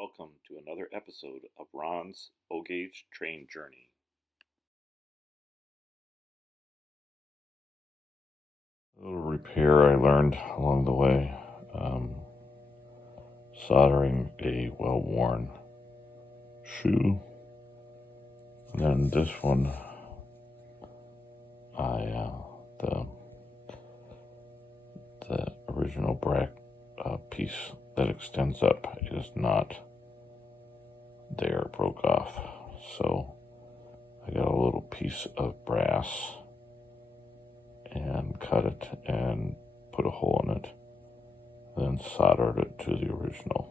welcome to another episode of Ron's O-Gauge Train Journey. A little repair I learned along the way, soldering a well-worn shoe, and then this one, the original bracket piece that extends up is not there, broke off. So I got a little piece of brass and cut it and put a hole in it, then soldered it to the original,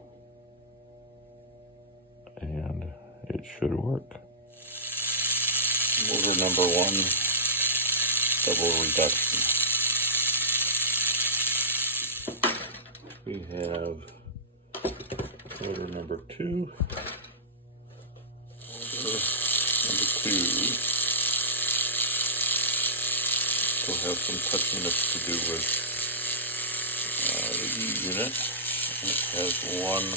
and it should work. Motor number 1, double reduction. We have motor number 2, Still have some touching up to do with the E unit. It has one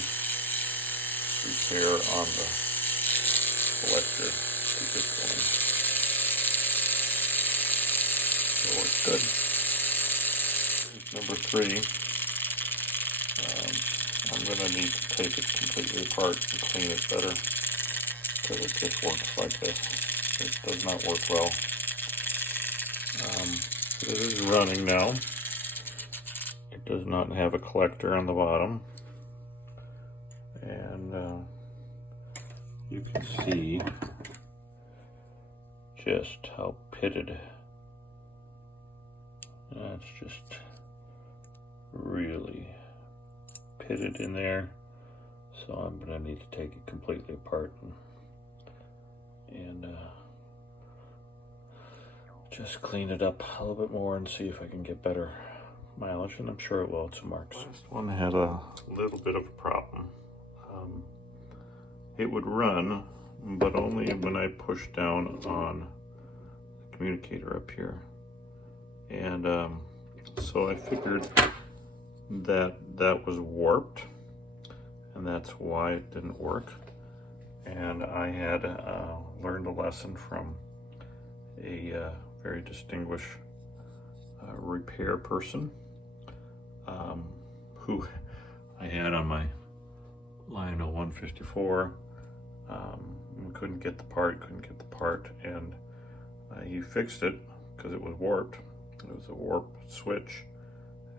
repair on the collector to get going. So it's good. Number 3. I'm going to need to take it completely apart and clean it better, because it just works like this. It does not work well. It is running now. It does not have a collector on the bottom, and you can see just how pitted. That's just really pitted in there, so I'm going to need to take it completely apart and just clean it up a little bit more and see if I can get better mileage, and I'm sure it will. It's a Marx. Last one had a little bit of a problem. It would run, but only when I push down on the communicator up here, and so I figured that was warped, and that's why it didn't work. And I had learned a lesson from a very distinguished repair person who I had on my Lionel 154. Couldn't get the part, and he fixed it because it was warped. It was a warp switch.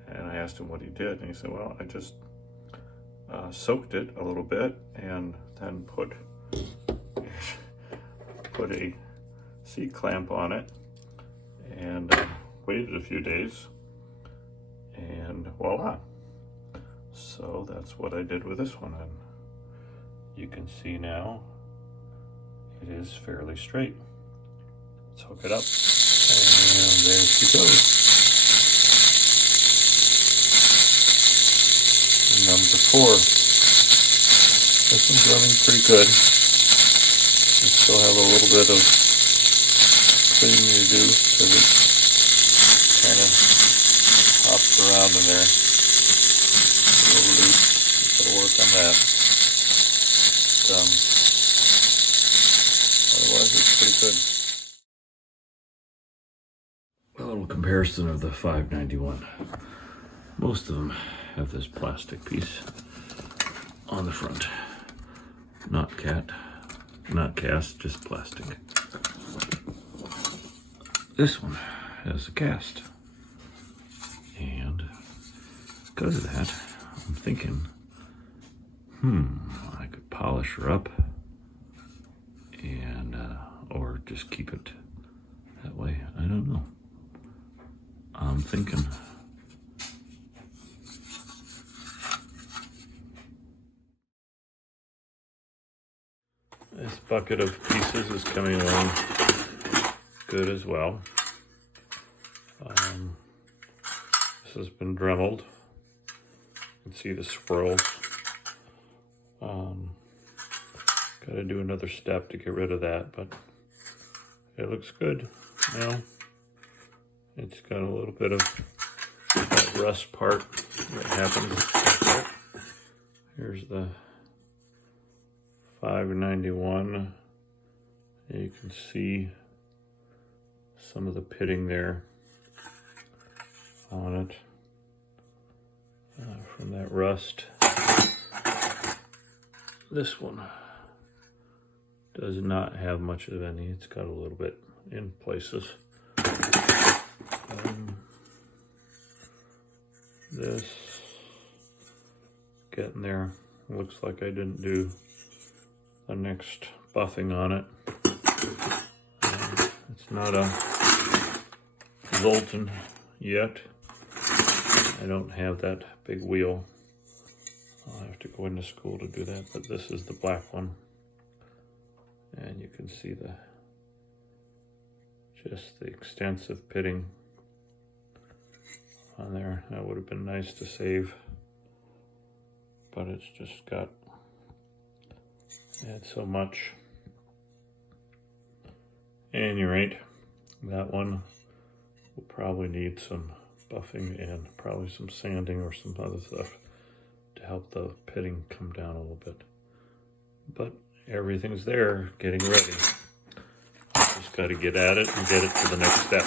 And I asked him what he did, and he said, well, I just soaked it a little bit and then put a C-clamp on it and waited a few days, and voila. So that's what I did with this one, and you can see now it is fairly straight. Let's hook it up, and there she goes. Number 4. This one's running pretty good. I still have a little bit of cleaning to do because it kind of hops around in there. A little loose. Gotta work on that. But, otherwise, it's pretty good. A little comparison of the 591. Most of them have this plastic piece on the front. Not cast, just plastic. This one has a cast. And because of that, I'm thinking, I could polish her up and or just keep it that way. I don't know. I'm thinking this bucket of pieces is coming along good as well. This has been dremeled. You can see the swirls. Got to do another step to get rid of that, but it looks good now. It's got a little bit of rust part that happens. Here's the 591. And you can see some of the pitting there on it from that rust. This one does not have much of any. It's got a little bit in places. This getting there. Looks like I didn't do the next buffing on it. It's not a Zoltan yet. I don't have that big wheel. I'll have to go into school to do that, but this is the black one. And you can see just the extensive pitting on there. That would have been nice to save, but it's just had so much. And you're right, that one will probably need some buffing and probably some sanding or some other stuff to help the pitting come down a little bit. But everything's there, getting ready. Just got to get at it and get it to the next step.